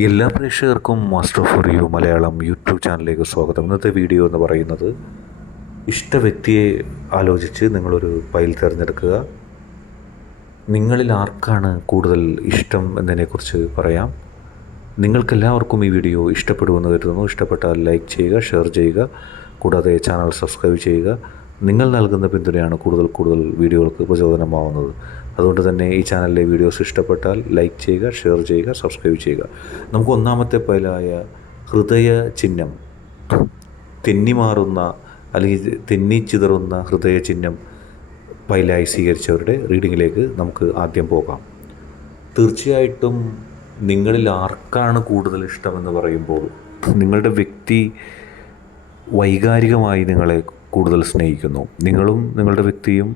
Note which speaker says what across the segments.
Speaker 1: എല്ലാ പ്രേക്ഷകർക്കും master for you Malayalam YouTube ചാനലിലേക്ക് സ്വാഗതം. ഇന്നത്തെ വീഡിയോ എന്ന് പറയുന്നത് ഇഷ്ട വ്യക്തിയെ ആലോചിച്ച് നിങ്ങളൊരു ഫയൽ തിരഞ്ഞെടുക്കുക. നിങ്ങളിൽ ആർക്കാണ് കൂടുതൽ ഇഷ്ടം എന്നതിനെക്കുറിച്ച് പറയാം. നിങ്ങൾക്കെല്ലാവർക്കും ഈ വീഡിയോ ഇഷ്ടപ്പെടുമെന്ന് കരുതുന്നു. ഇഷ്ടപ്പെട്ടാൽ ലൈക്ക് ചെയ്യുക ഷെയർ ചെയ്യുക. കൂടാതെ ചാനൽ സബ്സ്ക്രൈബ് ചെയ്യുക. നിങ്ങൾ നൽകുന്ന പിന്തുണയാണ് കൂടുതൽ കൂടുതൽ വീഡിയോകൾക്ക് പ്രചോദനമാവുന്നത്. അതുകൊണ്ട് തന്നെ ഈ ചാനലിലെ വീഡിയോസ് ഇഷ്ടപ്പെട്ടാൽ ലൈക്ക് ചെയ്യുക ഷെയർ ചെയ്യുക സബ്സ്ക്രൈബ് ചെയ്യുക. നമുക്ക് ഒന്നാമത്തെ പൈലായ ഹൃദയ ചിഹ്നം തെന്നിമാറുന്ന അല്ലെങ്കിൽ തെന്നി ചിതറുന്ന ഹൃദയ ചിഹ്നം പൈലായി സ്വീകരിച്ചവരുടെ റീഡിങ്ങിലേക്ക് നമുക്ക് ആദ്യം പോകാം. തീർച്ചയായിട്ടും നിങ്ങളിൽ ആർക്കാണ് കൂടുതൽ ഇഷ്ടമെന്ന് പറയുമ്പോൾ നിങ്ങളുടെ വ്യക്തി വൈകാരികമായി നിങ്ങളെ കൂടുതൽ സ്നേഹിക്കുന്നു. നിങ്ങളും നിങ്ങളുടെ വ്യക്തിയും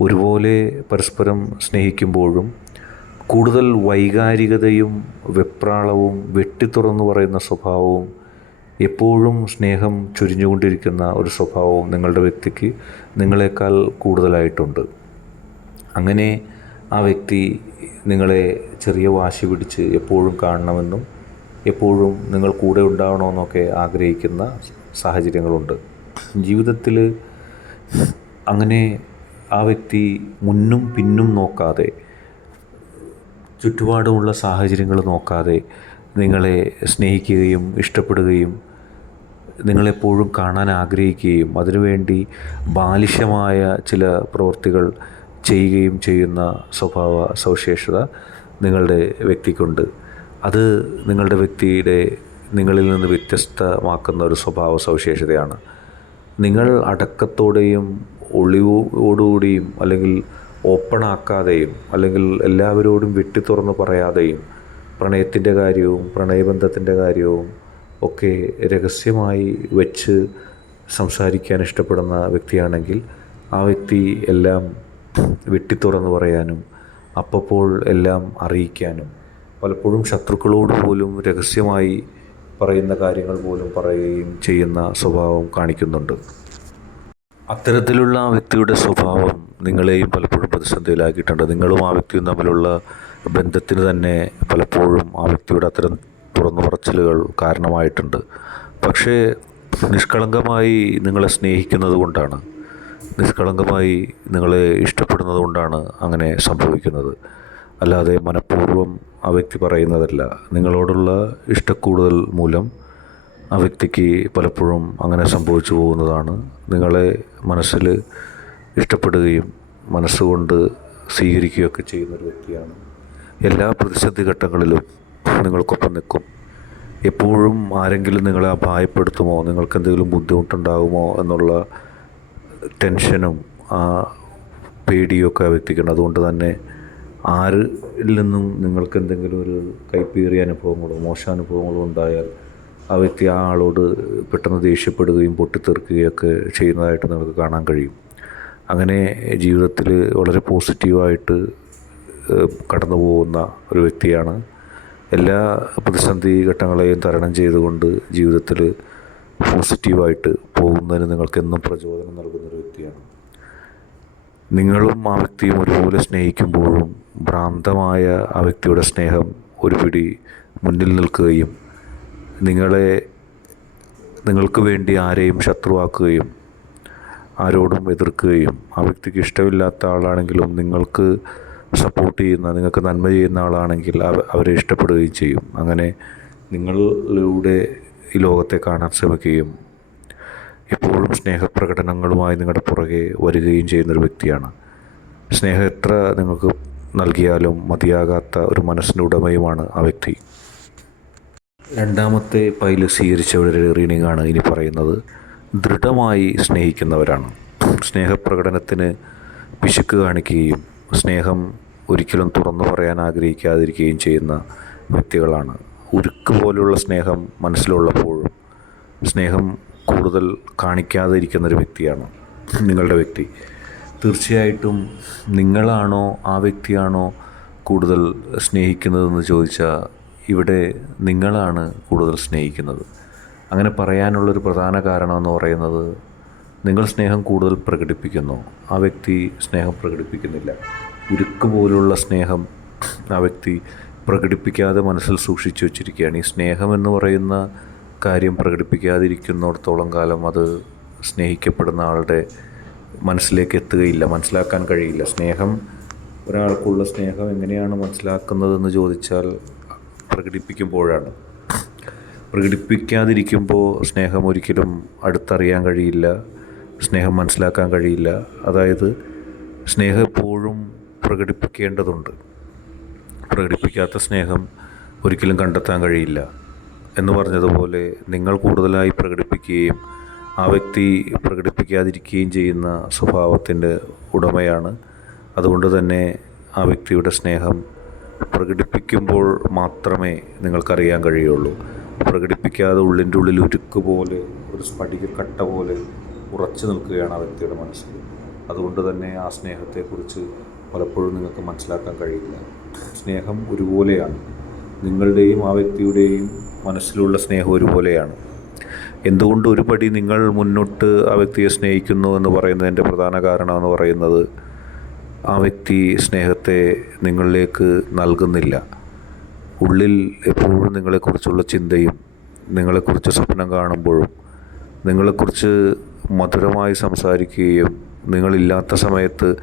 Speaker 1: ഒരുപോലെ പരസ്പരം സ്നേഹിക്കുമ്പോഴും കൂടുതൽ വൈകാരികതയും വെപ്രാളവും വെട്ടിത്തുറന്നു പറയുന്ന സ്വഭാവവും എപ്പോഴും സ്നേഹം ചുരിഞ്ഞുകൊണ്ടിരിക്കുന്ന ഒരു സ്വഭാവവും നിങ്ങളുടെ വ്യക്തിക്ക് നിങ്ങളെക്കാൾ കൂടുതലായിട്ടുണ്ട്. അങ്ങനെ ആ വ്യക്തി നിങ്ങളെ ചെറിയ വാശി പിടിച്ച് എപ്പോഴും കാണണമെന്നും എപ്പോഴും നിങ്ങൾ കൂടെ ഉണ്ടാവണമെന്നൊക്കെ ആഗ്രഹിക്കുന്ന സാഹചര്യങ്ങളുണ്ട്. ജീവിതത്തിൽ അങ്ങനെ ആ വ്യക്തി മുന്നും പിന്നും നോക്കാതെ ചുറ്റുപാടുമുള്ള സാഹചര്യങ്ങൾ നോക്കാതെ നിങ്ങളെ സ്നേഹിക്കുകയും ഇഷ്ടപ്പെടുകയും നിങ്ങളെപ്പോഴും കാണാൻ ആഗ്രഹിക്കുകയും അതിനുവേണ്ടി ബാലിശമായ ചില പ്രവൃത്തികൾ ചെയ്യുകയും ചെയ്യുന്ന സ്വഭാവ സവിശേഷത നിങ്ങളുടെ വ്യക്തിക്കുണ്ട്. അത് നിങ്ങളുടെ വ്യക്തിയുടെ നിങ്ങളിൽ നിന്ന് വ്യത്യസ്തമാക്കുന്ന ഒരു സ്വഭാവ സവിശേഷതയാണ്. നിങ്ങൾ അടക്കത്തോടെയും ഒളിവോടുകൂടിയും അല്ലെങ്കിൽ ഓപ്പണാക്കാതെയും അല്ലെങ്കിൽ എല്ലാവരോടും വെട്ടി തുറന്ന് പറയാതെയും പ്രണയത്തിന്റെ കാര്യവും പ്രണയബന്ധത്തിന്റെ കാര്യവും ഒക്കെ രഹസ്യമായി വെച്ച് സംസാരിക്കാൻ ഇഷ്ടപ്പെടുന്ന വ്യക്തിയാണെങ്കിൽ ആ വ്യക്തി എല്ലാം വെട്ടി തുറന്ന് പറയാനും അപ്പോൾ എല്ലാം അറിയിക്കാനും പലപ്പോഴും ശത്രുക്കളോട് പോലും രഹസ്യമായി പറയുന്ന കാര്യങ്ങൾ പോലും പറയുകയും ചെയ്യുന്ന സ്വഭാവം കാണിക്കുന്നുണ്ട്. അത്തരത്തിലുള്ള ആ വ്യക്തിയുടെ സ്വഭാവം നിങ്ങളെയും പലപ്പോഴും പ്രതിസന്ധിയിലാക്കിയിട്ടുണ്ട്. നിങ്ങളും ആ വ്യക്തിയും തമ്മിലുള്ള ബന്ധത്തിന് തന്നെ പലപ്പോഴും ആ വ്യക്തിയുടെ അത്തരം തുറന്നു പറച്ചിലുകൾ കാരണമായിട്ടുണ്ട്. പക്ഷേ നിഷ്കളങ്കമായി നിങ്ങളെ സ്നേഹിക്കുന്നത് കൊണ്ടാണ് നിഷ്കളങ്കമായി നിങ്ങളെ ഇഷ്ടപ്പെടുന്നത് കൊണ്ടാണ് അങ്ങനെ സംഭവിക്കുന്നത്. അല്ലാതെ മനഃപൂർവം ആ വ്യക്തി പറയുന്നതല്ല. നിങ്ങളോടുള്ള ഇഷ്ടക്കൂടുതൽ മൂലം ആ വ്യക്തിക്ക് പലപ്പോഴും അങ്ങനെ സംഭവിച്ചു പോകുന്നതാണ്. നിങ്ങളെ മനസ്സിൽ ഇഷ്ടപ്പെടുകയും മനസ്സുകൊണ്ട് സ്വീകരിക്കുകയൊക്കെ ചെയ്യുന്നൊരു വ്യക്തിയാണ്. എല്ലാ പ്രതിസന്ധി ഘട്ടങ്ങളിലും നിങ്ങൾക്കൊപ്പം നിൽക്കും. എപ്പോഴും ആരെങ്കിലും നിങ്ങളെ അപായപ്പെടുത്തുമോ നിങ്ങൾക്ക് എന്തെങ്കിലും ബുദ്ധിമുട്ടുണ്ടാകുമോ എന്നുള്ള ടെൻഷനും ആ പേടിയൊക്കെ ആ വ്യക്തിക്കുണ്ട് അതുകൊണ്ട് തന്നെ ആരിൽ നിന്നും നിങ്ങൾക്ക് എന്തെങ്കിലും ഒരു കൈപ്പേറിയ അനുഭവങ്ങളോ മോശ അനുഭവങ്ങളോ ഉണ്ടായാൽ ആ വ്യക്തി ആ ആളോട് പെട്ടെന്ന് ദേഷ്യപ്പെടുകയും പൊട്ടിത്തെറിക്കുകയൊക്കെ ചെയ്യുന്നതായിട്ട് നിങ്ങൾക്ക് കാണാൻ കഴിയും. അങ്ങനെ ജീവിതത്തിൽ വളരെ പോസിറ്റീവായിട്ട് കടന്നു പോകുന്ന ഒരു വ്യക്തിയാണ്. എല്ലാ പ്രതിസന്ധി ഘട്ടങ്ങളെയും തരണം ചെയ്തുകൊണ്ട് ജീവിതത്തിൽ പോസിറ്റീവായിട്ട് പോകുന്നതിന് നിങ്ങൾക്കെന്നും പ്രചോദനം നൽകുന്നൊരു വ്യക്തിയാണ്. നിങ്ങളും ആ വ്യക്തിയും ഒരുപോലെ സ്നേഹിക്കുമ്പോഴും ഭ്രാന്തമായ ആ വ്യക്തിയുടെ സ്നേഹം ഒരു പിടി മുന്നിൽ നിൽക്കുകയും നിങ്ങളെ നിങ്ങൾക്ക് വേണ്ടി ആരെയും ശത്രുവാക്കുകയും ആരോടും എതിർക്കുകയും ആ വ്യക്തിക്ക് ഇഷ്ടമില്ലാത്ത ആളാണെങ്കിലും നിങ്ങൾക്ക് സപ്പോർട്ട് ചെയ്യുന്ന നിങ്ങൾക്ക് നന്മ ചെയ്യുന്ന ആളാണെങ്കിൽ അവരെ ഇഷ്ടപ്പെടുകയും ചെയ്യും. അങ്ങനെ നിങ്ങളിലൂടെ ഈ ലോകത്തെ കാണാൻ ശ്രമിക്കുകയും എപ്പോഴും സ്നേഹപ്രകടനങ്ങളുമായി നിങ്ങളുടെ പുറകെ വരികയും ചെയ്യുന്നൊരു വ്യക്തിയാണ്. സ്നേഹം എത്ര നിങ്ങൾക്ക് നൽകിയാലും മതിയാകാത്ത ഒരു മനസ്സിന്റെ ഉടമയുമാണ് ആ വ്യക്തി. രണ്ടാമത്തെ പൈൽ സ്വീകരിച്ചവരുടെ റീഡിംഗ് ആണ് ഇനി പറയുന്നത്. ദൃഢമായി സ്നേഹിക്കുന്നവരാണ്. സ്നേഹപ്രകടനത്തിന് പിശുക്ക് കാണിക്കുകയും സ്നേഹം ഒരിക്കലും തുറന്നു പറയാൻ ആഗ്രഹിക്കാതിരിക്കുകയും ചെയ്യുന്ന വ്യക്തികളാണ്. ഉരുക്ക് പോലുള്ള സ്നേഹം മനസ്സിലുള്ളപ്പോഴും സ്നേഹം കൂടുതൽ കാണിക്കാതെ ഇരിക്കുന്നൊരു വ്യക്തിയാണ് നിങ്ങളുടെ വ്യക്തി. തീർച്ചയായിട്ടും നിങ്ങളാണോ ആ വ്യക്തിയാണോ കൂടുതൽ സ്നേഹിക്കുന്നതെന്ന് ചോദിച്ചാൽ ഇവിടെ നിങ്ങളാണ് കൂടുതൽ സ്നേഹിക്കുന്നത്. അങ്ങനെ പറയാനുള്ളൊരു പ്രധാന കാരണമെന്ന് പറയുന്നത് നിങ്ങൾ സ്നേഹം കൂടുതൽ പ്രകടിപ്പിക്കുന്നു ആ വ്യക്തി സ്നേഹം പ്രകടിപ്പിക്കുന്നില്ല. ഉരുക്ക് പോലുള്ള സ്നേഹം ആ വ്യക്തി പ്രകടിപ്പിക്കാതെ മനസ്സിൽ സൂക്ഷിച്ചു വച്ചിരിക്കുകയാണ്. ഈ സ്നേഹം എന്ന് പറയുന്ന കാര്യം പ്രകടിപ്പിക്കാതിരിക്കുന്നിടത്തോളം കാലം അത് സ്നേഹിക്കപ്പെടുന്ന ആളുടെ മനസ്സിലേക്ക് എത്തുകയില്ല മനസ്സിലാക്കാൻ കഴിയില്ല. സ്നേഹം ഒരാൾക്കുള്ള സ്നേഹം എങ്ങനെയാണ് മനസ്സിലാക്കുന്നതെന്ന് ചോദിച്ചാൽ പ്രകടിപ്പിക്കുമ്പോഴാണ്. പ്രകടിപ്പിക്കാതിരിക്കുമ്പോൾ സ്നേഹം ഒരിക്കലും അടുത്തറിയാൻ കഴിയില്ല സ്നേഹം മനസ്സിലാക്കാൻ കഴിയില്ല. അതായത് സ്നേഹം എപ്പോഴും പ്രകടിപ്പിക്കേണ്ടതുണ്ട്. പ്രകടിപ്പിക്കാത്ത സ്നേഹം ഒരിക്കലും കണ്ടെത്താൻ കഴിയില്ല. എന്ന് പറഞ്ഞതുപോലെ നിങ്ങൾ കൂടുതലായി പ്രകടിപ്പിക്കുകയും ആ വ്യക്തി പ്രകടിപ്പിക്കാതിരിക്കുകയും ചെയ്യുന്ന സ്വഭാവത്തിന്റെ ഉടമയാണ്. അതുകൊണ്ട് തന്നെ ആ വ്യക്തിയുടെ സ്നേഹം പ്രകടിപ്പിക്കുമ്പോൾ മാത്രമേ നിങ്ങൾക്കറിയാൻ കഴിയുള്ളൂ. പ്രകടിപ്പിക്കാതെ ഉള്ളിന്റെ ഉള്ളിൽ ഉരുക്ക് പോലെ ഒരു സ്ഫടികക്കട്ട പോലെ ഉറച്ചു നിൽക്കുകയാണ് ആ വ്യക്തിയുടെ മനസ്സിൽ. അതുകൊണ്ട് തന്നെ ആ സ്നേഹത്തെക്കുറിച്ച് പലപ്പോഴും നിങ്ങൾക്ക് മനസ്സിലാക്കാൻ കഴിയില്ല. സ്നേഹം ഒരുപോലെയാണ്. നിങ്ങളുടെയും ആ വ്യക്തിയുടെയും മനസ്സിലുള്ള സ്നേഹം ഒരുപോലെയാണ്. എന്തുകൊണ്ട് ഒരു പടി നിങ്ങൾ മുന്നോട്ട് ആ വ്യക്തിയെ സ്നേഹിക്കുന്നു എന്ന് പറയുന്നതിന്റെ പ്രധാന കാരണം എന്ന് പറയുന്നത് ആ വ്യക്തി സ്നേഹത്തെ നിങ്ങളിലേക്ക് നൽകുന്നില്ല. ഉള്ളിൽ എപ്പോഴും നിങ്ങളെക്കുറിച്ചുള്ള ചിന്തയും നിങ്ങളെക്കുറിച്ച് സ്വപ്നം കാണുമ്പോഴും നിങ്ങളെക്കുറിച്ച് മധുരമായി സംസാരിക്കുകയും നിങ്ങളില്ലാത്ത സമയത്ത്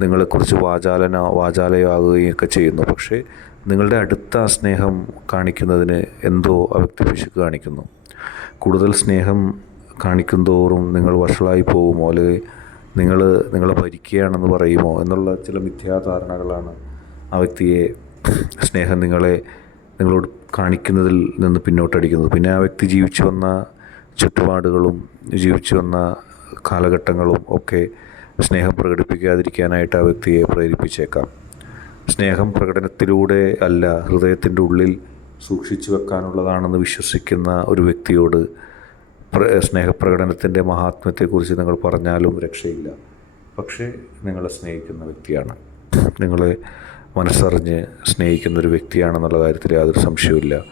Speaker 1: നിങ്ങളെക്കുറിച്ച് വാചാലന വാചാലയാകുകയും ഒക്കെ ചെയ്യുന്നു. പക്ഷേ നിങ്ങളുടെ അടുത്ത സ്നേഹം കാണിക്കുന്നതിന് എന്തോ ആ പിശുക്ക് കാണിക്കുന്നു. കൂടുതൽ സ്നേഹം കാണിക്കും തോറും നിങ്ങൾ വഷളായി പോകുമോ? അല്ലെങ്കിൽ നിങ്ങൾ നിങ്ങളെ ഭരിക്കുകയാണെന്ന് പറയുമോ? എന്നുള്ള ചില മിഥ്യാധാരണകളാണ് ആ വ്യക്തിയെ സ്നേഹം നിങ്ങളെ നിങ്ങളോട് കാണിക്കുന്നതിൽ നിന്ന് പിന്നോട്ടടിക്കുന്നത്. പിന്നെ ആ വ്യക്തി ജീവിച്ചു വന്ന ചുറ്റുപാടുകളും ജീവിച്ചു വന്ന കാലഘട്ടങ്ങളും ഒക്കെ സ്നേഹം പ്രകടിപ്പിക്കാതിരിക്കാനായിട്ട് ആ വ്യക്തിയെ പ്രേരിപ്പിച്ചേക്കാം. സ്നേഹം പ്രകടനത്തിലൂടെ അല്ല ഹൃദയത്തിന്റെ ഉള്ളിൽ സൂക്ഷിച്ചു വെക്കാനുള്ളതാണെന്ന് വിശ്വസിക്കുന്ന ഒരു വ്യക്തിയോട് പ്ര സ്നേഹപ്രകടനത്തിന്റെ മഹാത്മ്യത്തെക്കുറിച്ച് നിങ്ങൾ പറഞ്ഞാലും രക്ഷയില്ല. പക്ഷേ നിങ്ങളെ സ്നേഹിക്കുന്ന വ്യക്തിയാണ്. നിങ്ങളെ മനസ്സറിഞ്ഞ് സ്നേഹിക്കുന്ന ഒരു വ്യക്തിയാണെന്നുള്ള കാര്യത്തിൽ യാതൊരു സംശയവുമില്ല.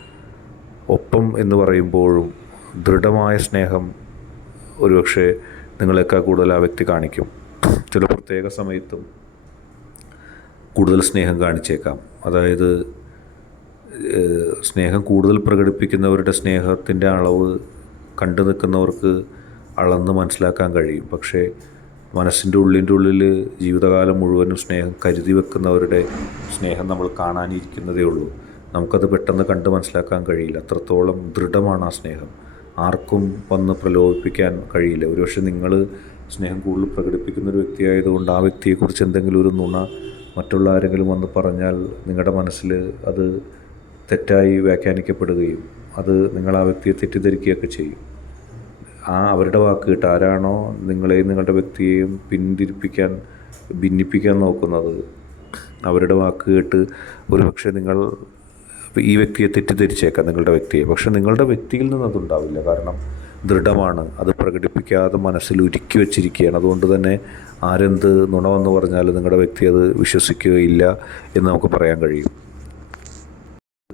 Speaker 1: ഒപ്പം എന്ന് പറയുമ്പോഴും ദൃഢമായ സ്നേഹം ഒരുപക്ഷെ നിങ്ങളെക്കാൾ കൂടുതൽ ആ വ്യക്തി കാണിക്കും. ചില പ്രത്യേക സമയത്തും കൂടുതൽ സ്നേഹം കാണിച്ചേക്കാം. അതായത് സ്നേഹം കൂടുതൽ പ്രകടിപ്പിക്കുന്നവരുടെ സ്നേഹത്തിന്റെ അളവ് കണ്ടു നിൽക്കുന്നവർക്ക് അളന്ന് മനസ്സിലാക്കാൻ കഴിയും. പക്ഷേ മനസ്സിന്റെ ഉള്ളിന്റെ ഉള്ളിൽ ജീവിതകാലം മുഴുവനും സ്നേഹം കരുതി വെക്കുന്നവരുടെ സ്നേഹം നമ്മൾ കാണാനിരിക്കുന്നതേ ഉള്ളൂ. നമുക്കത് പെട്ടെന്ന് കണ്ട് മനസ്സിലാക്കാൻ കഴിയില്ല. അത്രത്തോളം ദൃഢമാണ് ആ സ്നേഹം. ആർക്കും വന്ന് പ്രലോഭിപ്പിക്കാൻ കഴിയില്ല. ഒരുപക്ഷെ നിങ്ങൾ സ്നേഹം കൂടുതൽ പ്രകടിപ്പിക്കുന്ന ഒരു വ്യക്തിയായതുകൊണ്ട് ആ വ്യക്തിയെക്കുറിച്ച് എന്തെങ്കിലും ഒരു നുണ മറ്റുള്ള ആരെങ്കിലും വന്ന് പറഞ്ഞാൽ നിങ്ങളുടെ മനസ്സിൽ അത് തെറ്റായി വ്യാഖ്യാനിക്കപ്പെടുകയും അത് നിങ്ങൾ ആ വ്യക്തിയെ തെറ്റിദ്ധരിക്കുകയൊക്കെ ചെയ്യും. ആ അവരുടെ വാക്ക് കേട്ട് ആരാണോ നിങ്ങളെയും നിങ്ങളുടെ വ്യക്തിയെയും പിന്തിരിപ്പിക്കാൻ ഭിന്നിപ്പിക്കാൻ നോക്കുന്നത്. അവരുടെ വാക്ക് കേട്ട് ഒരുപക്ഷെ നിങ്ങൾ ഈ വ്യക്തിയെ തെറ്റിദ്ധരിച്ചേക്കാം നിങ്ങളുടെ വ്യക്തിയെ. പക്ഷെ നിങ്ങളുടെ വ്യക്തിയിൽ നിന്ന് അതുണ്ടാവില്ല. കാരണം ദൃഢമാണ്. അത് പ്രകടിപ്പിക്കാതെ മനസ്സിൽ ഉരുക്കി വെച്ചിരിക്കുകയാണ്. അതുകൊണ്ട് തന്നെ ആരെന്ത് നുണമെന്ന് പറഞ്ഞാൽ നിങ്ങളുടെ വ്യക്തി അത് വിശ്വസിക്കുകയില്ല എന്ന് നമുക്ക് പറയാൻ കഴിയും.